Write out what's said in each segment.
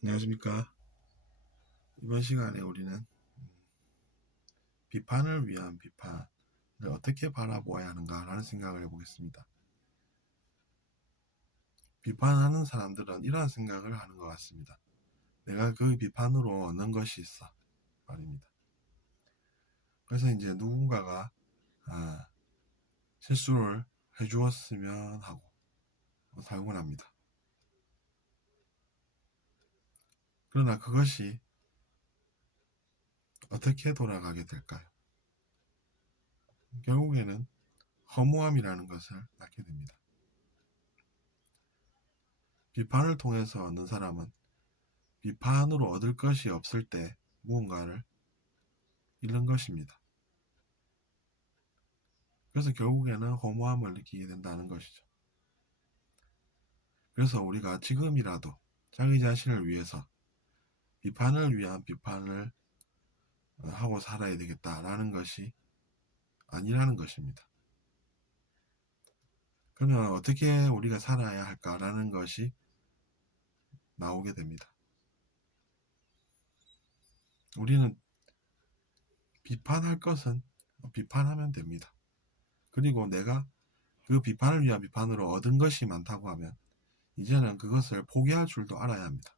안녕하십니까. 이번 시간에 우리는 비판을 위한 비판을 어떻게 바라보아야 하는가라는 생각을 해보겠습니다. 비판하는 사람들은 이러한 생각을 하는 것 같습니다. 내가 그 비판으로 얻는 것이 있어 말입니다. 그래서 이제 누군가가 실수를 해주었으면 하고 살곤 합니다. 그러나 그것이 어떻게 돌아가게 될까요? 결국에는 허무함이라는 것을 낳게 됩니다. 비판을 통해서 얻는 사람은 비판으로 얻을 것이 없을 때 무언가를 잃는 것입니다. 그래서 결국에는 허무함을 느끼게 된다는 것이죠. 그래서 우리가 지금이라도 자기 자신을 위해서 비판을 위한 비판을 하고 살아야 되겠다라는 것이 아니라는 것입니다. 그러면 어떻게 우리가 살아야 할까라는 것이 나오게 됩니다. 우리는 비판할 것은 비판하면 됩니다. 그리고 내가 그 비판을 위한 비판으로 얻은 것이 많다고 하면 이제는 그것을 포기할 줄도 알아야 합니다.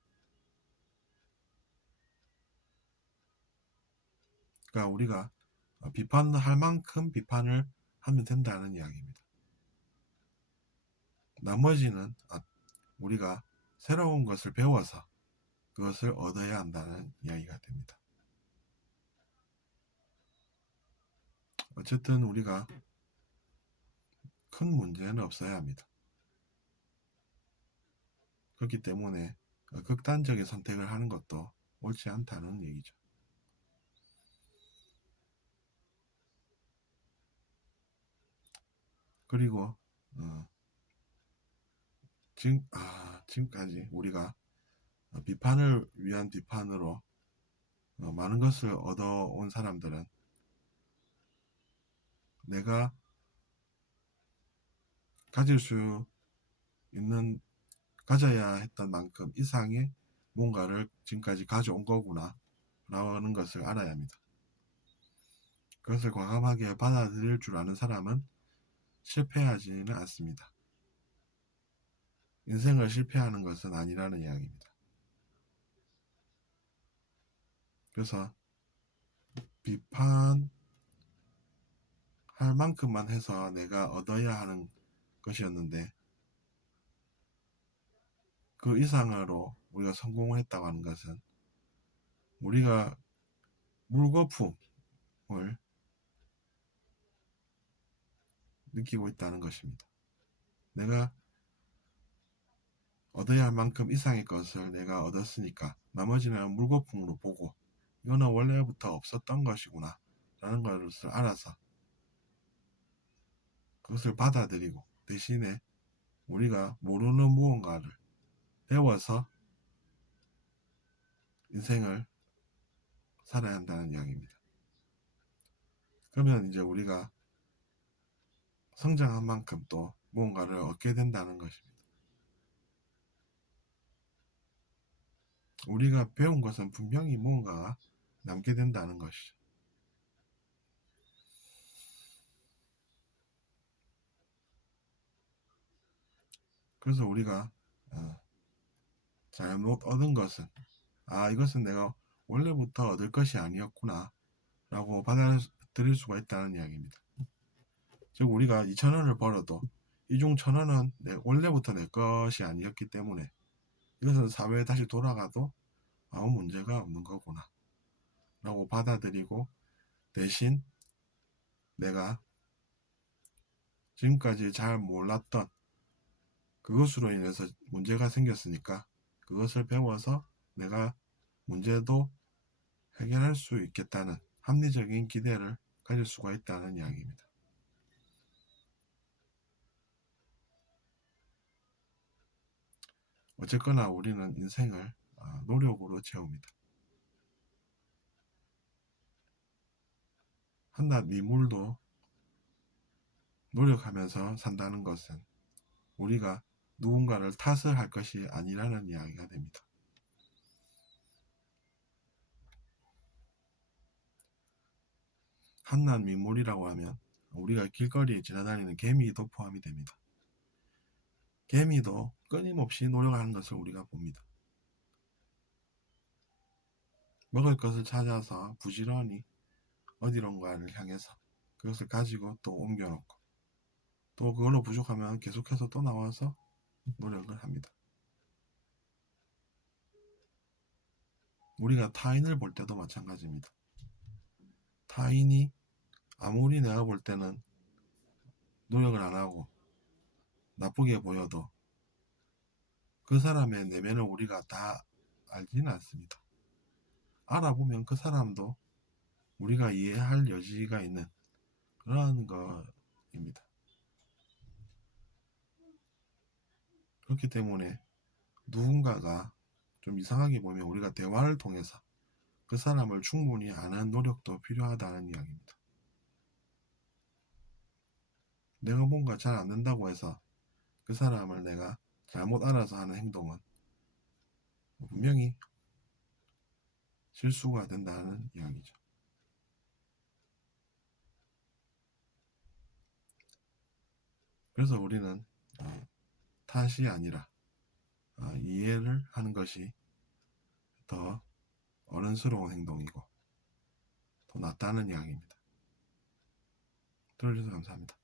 그러니까 우리가 비판할 만큼 비판을 하면 된다는 이야기입니다. 나머지는 우리가 새로운 것을 배워서 그것을 얻어야 한다는 이야기가 됩니다. 어쨌든 우리가 큰 문제는 없어야 합니다. 그렇기 때문에 극단적인 선택을 하는 것도 옳지 않다는 얘기죠. 그리고 지금까지 우리가 비판을 위한 비판으로 많은 것을 얻어온 사람들은 내가 가져야 했던 만큼 이상의 뭔가를 지금까지 가져온 거구나 라는 것을 알아야 합니다. 그것을 과감하게 받아들일 줄 아는 사람은 실패하지는 않습니다. 인생을 실패하는 것은 아니라는 이야기입니다. 그래서 비판할 만큼만 해서 내가 얻어야 하는 것이었는데 그 이상으로 우리가 성공을 했다고 하는 것은 우리가 물거품을 느끼고 있다는 것입니다. 내가 얻어야 할 만큼 이상의 것을 내가 얻었으니까 나머지는 물거품으로 보고 이거는 원래부터 없었던 것이구나 라는 것을 알아서 그것을 받아들이고 대신에 우리가 모르는 무언가를 배워서 인생을 살아야 한다는 이야기입니다. 그러면 이제 우리가 성장한 만큼 또 무언가를 얻게 된다는 것입니다. 우리가 배운 것은 분명히 무언가가 남게 된다는 것이죠. 그래서 우리가 잘못 얻은 것은 이것은 내가 원래부터 얻을 것이 아니었구나 라고 받아들일 수가 있다는 이야기입니다. 즉 우리가 2,000원을 벌어도 이 중 1,000원은 원래부터 내 것이 아니었기 때문에 이것은 사회에 다시 돌아가도 아무 문제가 없는 거구나 라고 받아들이고 대신 내가 지금까지 잘 몰랐던 그것으로 인해서 문제가 생겼으니까 그것을 배워서 내가 문제도 해결할 수 있겠다는 합리적인 기대를 가질 수가 있다는 이야기입니다. 어쨌거나 우리는 인생을 노력으로 채웁니다. 한낱 미물도 노력하면서 산다는 것은 우리가 누군가를 탓을 할 것이 아니라는 이야기가 됩니다. 한낱 민물이라고 하면 우리가 길거리에 지나다니는 개미도 포함이 됩니다. 개미도 끊임없이 노력하는 것을 우리가 봅니다. 먹을 것을 찾아서 부지런히 어디론가를 향해서 그것을 가지고 또 옮겨놓고 또 그걸로 부족하면 계속해서 또 나와서 노력을 합니다. 우리가 타인을 볼 때도 마찬가지입니다. 타인이 아무리 내가 볼 때는 노력을 안 하고 나쁘게 보여도 그 사람의 내면을 우리가 다 알지는 않습니다. 알아보면 그 사람도 우리가 이해할 여지가 있는 그런 거입니다. 그렇기 때문에 누군가가 좀 이상하게 보면 우리가 대화를 통해서 그 사람을 충분히 아는 노력도 필요하다는 이야기입니다. 내가 뭔가 잘 안 된다고 해서 그 사람을 내가 잘못 알아서 하는 행동은 분명히 실수가 된다는 이야기죠. 그래서 우리는 탓이 아니라 이해를 하는 것이 더 어른스러운 행동이고 더 낫다는 이야기입니다. 들어주셔서 감사합니다.